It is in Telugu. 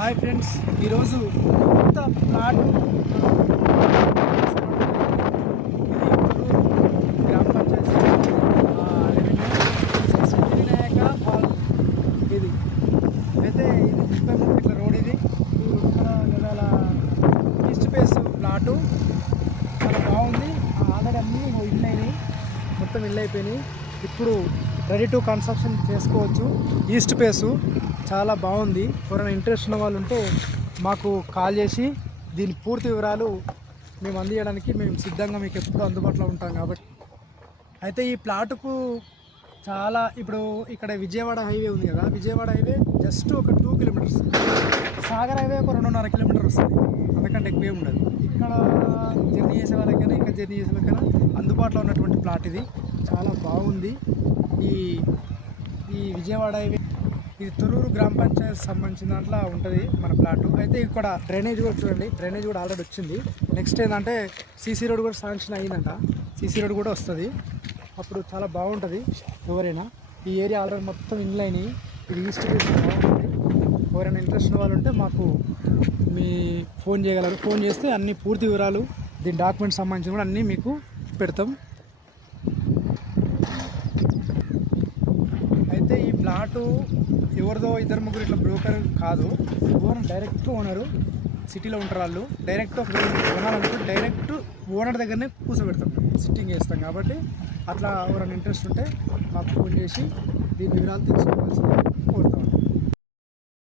హాయ్ ఫ్రెండ్స్, ఈరోజు కొత్త ప్లాట్ గ్రామ పంచాయతీ సిద్ధివినాయక హాల్ ఇది అయితే ఇది 33 ఫీట్ల రోడ్. ఇది ఇక్కడ ఇవాళ ఈస్ట్ ఫేస్ ప్లాటు చాలా బాగుంది. ఆల్రెడీ అన్నీ ఇల్లు అయినాయి, మొత్తం ఇల్లు అయిపోయినాయి. ఇప్పుడు రెడీ టు కన్స్ట్రక్షన్ చేసుకోవచ్చు. ఈస్ట్ ఫేసు చాలా బాగుంది. ఎవరైనా ఇంట్రెస్ట్ ఉన్న వాళ్ళు ఉంటే మాకు కాల్ చేసి దీని పూర్తి వివరాలు మేము అందించడానికి మేము సిద్ధంగా మీకు ఎప్పుడూ అందుబాటులో ఉంటాం. కాబట్టి అయితే ఈ ప్లాటుకు చాలా ఇప్పుడు ఇక్కడ విజయవాడ హైవే ఉంది కదా, విజయవాడ హైవే జస్ట్ ఒక 2 కిలోమీటర్స్, సాగర్ హైవే ఒక 2.5 కిలోమీటర్ వస్తుంది, అందుకంటే ఎక్కువే ఉండదు. ఇక్కడ జర్నీ చేసే వాళ్ళకైనా ఇక్కడ జర్నీ చేసే వాళ్ళకైనా అందుబాటులో ఉన్నటువంటి ప్లాట్ ఇది. చాలా బాగుంది. ఈ విజయవాడ హైవే ఇది తొర్రూరు గ్రామ పంచాయతీ సంబంధించిన దాంట్లో ఉంటుంది మన ప్లాటు. అయితే ఇక్కడ డ్రైనేజ్ కూడా చూడండి, డ్రైనేజ్ కూడా ఆల్రెడీ వచ్చింది. నెక్స్ట్ ఏంటంటే సీసీ రోడ్ కూడా శాంక్షన్ అయ్యిందంట, సీసీ రోడ్ కూడా వస్తుంది. అప్పుడు చాలా బాగుంటుంది. ఎవరైనా ఈ ఏరియా ఆల్రెడీ మొత్తం ఇన్లు అయినాయి. ఇది ఈస్ట్ ఫేస్ బాగుంటుంది. ఎవరైనా ఇంట్రెస్ట్ ఉన్న వాళ్ళు ఉంటే మాకు మీ ఫోన్ చేయగలరు. ఫోన్ చేస్తే అన్ని పూర్తి వివరాలు, దీని డాక్యుమెంట్స్ సంబంధించి కూడా అన్నీ మీకు పెడతాం. అయితే ఈ ప్లాటు ఎవరిదో 2-3 ఇట్లా బ్రోకర్ కాదు, ఓనర్ డైరెక్ట్ ఓనరు సిటీలో ఉంటారు. వాళ్ళు డైరెక్ట్ కొనాలనుకుంటే డైరెక్ట్ ఓనర్ దగ్గరనే కూర్చోబెడతాం, సిట్టింగ్ చేస్తాం. కాబట్టి అట్లా ఎవరైనా ఇంట్రెస్ట్ ఉంటే మాకు ఫోన్ చేసి దీని వివరాలు తెలుసుకోవాల్సింది.